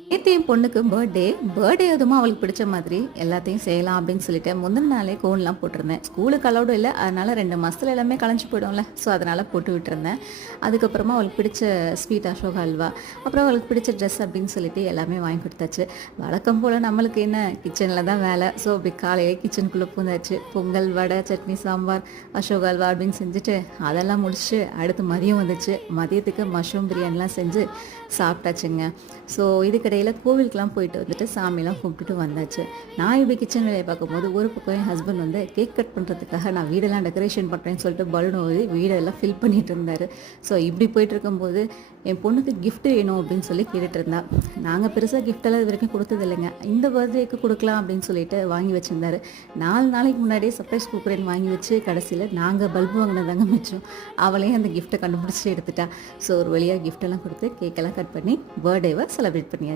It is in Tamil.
நேற்று என் பொண்ணுக்கு பர்த்டே பர்த்டே அதுமா அவளுக்கு பிடிச்ச மாதிரி. எல்லாத்தையும் செய்யலாம் அப்படின்னு சொல்லிட்டு முந்தின நாளே கோன்லாம் போட்டிருந்தேன். ஸ்கூலுக்கு அலௌடும் இல்லை. அதனால ரெண்டு மாதத்தில் எல்லாமே களைஞ்சு போயிடும்ல. ஸோ அதனால் போட்டு விட்டுருந்தேன். அதுக்கப்புறமா அவளுக்கு பிடிச்ச ஸ்வீட் அசோக அல்வா. அப்புறம் அவளுக்கு பிடிச்ச ட்ரெஸ் அப்படின்னு சொல்லிட்டு எல்லாமே வாங்கி கொடுத்தாச்சு. வழக்கம் போல் நம்மளுக்கு என்ன? கிச்சனில் தான் வேலை. ஸோ அப்படி காலையிலே கிச்சனுக்குள்ளே பூந்தாச்சு. பொங்கல் வடை சட்னி சாம்பார் அசோக் அல்வா அப்படின்னு செஞ்சுட்டு அதெல்லாம் முடிச்சு அடுத்து மதியம் வந்துச்சு. மதியத்துக்கு மஷ்ரூம் பிரியாணிலாம் செஞ்சு சாப்பிட்டாச்சுங்க. ஸோ இதுக்கிடையில் கோவிலுக்கெலாம் போயிட்டு வந்துட்டு சாமியெல்லாம் கும்பிட்டுட்டு வந்தாச்சு. நான் இப்படி கிச்சன் வேலையை பார்க்கும்போது ஒரு பக்கம் என் ஹஸ்பண்ட் வந்து கேக் கட் பண்ணுறதுக்காக நான் வீடெல்லாம் டெக்கரேஷன் பண்ணுறேன்னு சொல்லிட்டு பலூன் ஓதி வீடெல்லாம் ஃபில் பண்ணிட்டு இருந்தார். ஸோ இப்படி போயிட்டு இருக்கும்போது என் பொண்ணுக்கு கிஃப்ட் வேணும் அப்படின்னு சொல்லி கேட்டுட்டு இருந்தா. நாங்கள் பெருசாக கிஃப்டெல்லாம் இது வரைக்கும் கொடுத்தது இல்லைங்க. இந்த பர்த்டேக்கு கொடுக்கலாம் அப்படின்னு சொல்லிட்டு வாங்கி வச்சுருந்தாரு. நாலு நாளைக்கு முன்னாடியே சர்ப்ரைஸ் கொடுக்குறேன்னு வாங்கி வச்சு கடைசியில் நாங்கள் பல்பு வாங்கினதாங்க மிச்சம். அவளையும் அந்த கிஃப்ட்டை கண்டுபிடிச்சி எடுத்துட்டா. ஸோ ஒரு வழியாக கிஃப்டெல்லாம் கொடுத்து கேக்கெல்லாம் கட் பண்ணி பர்த்டேவை செலிப்ரேட் பண்ணியாச்சு.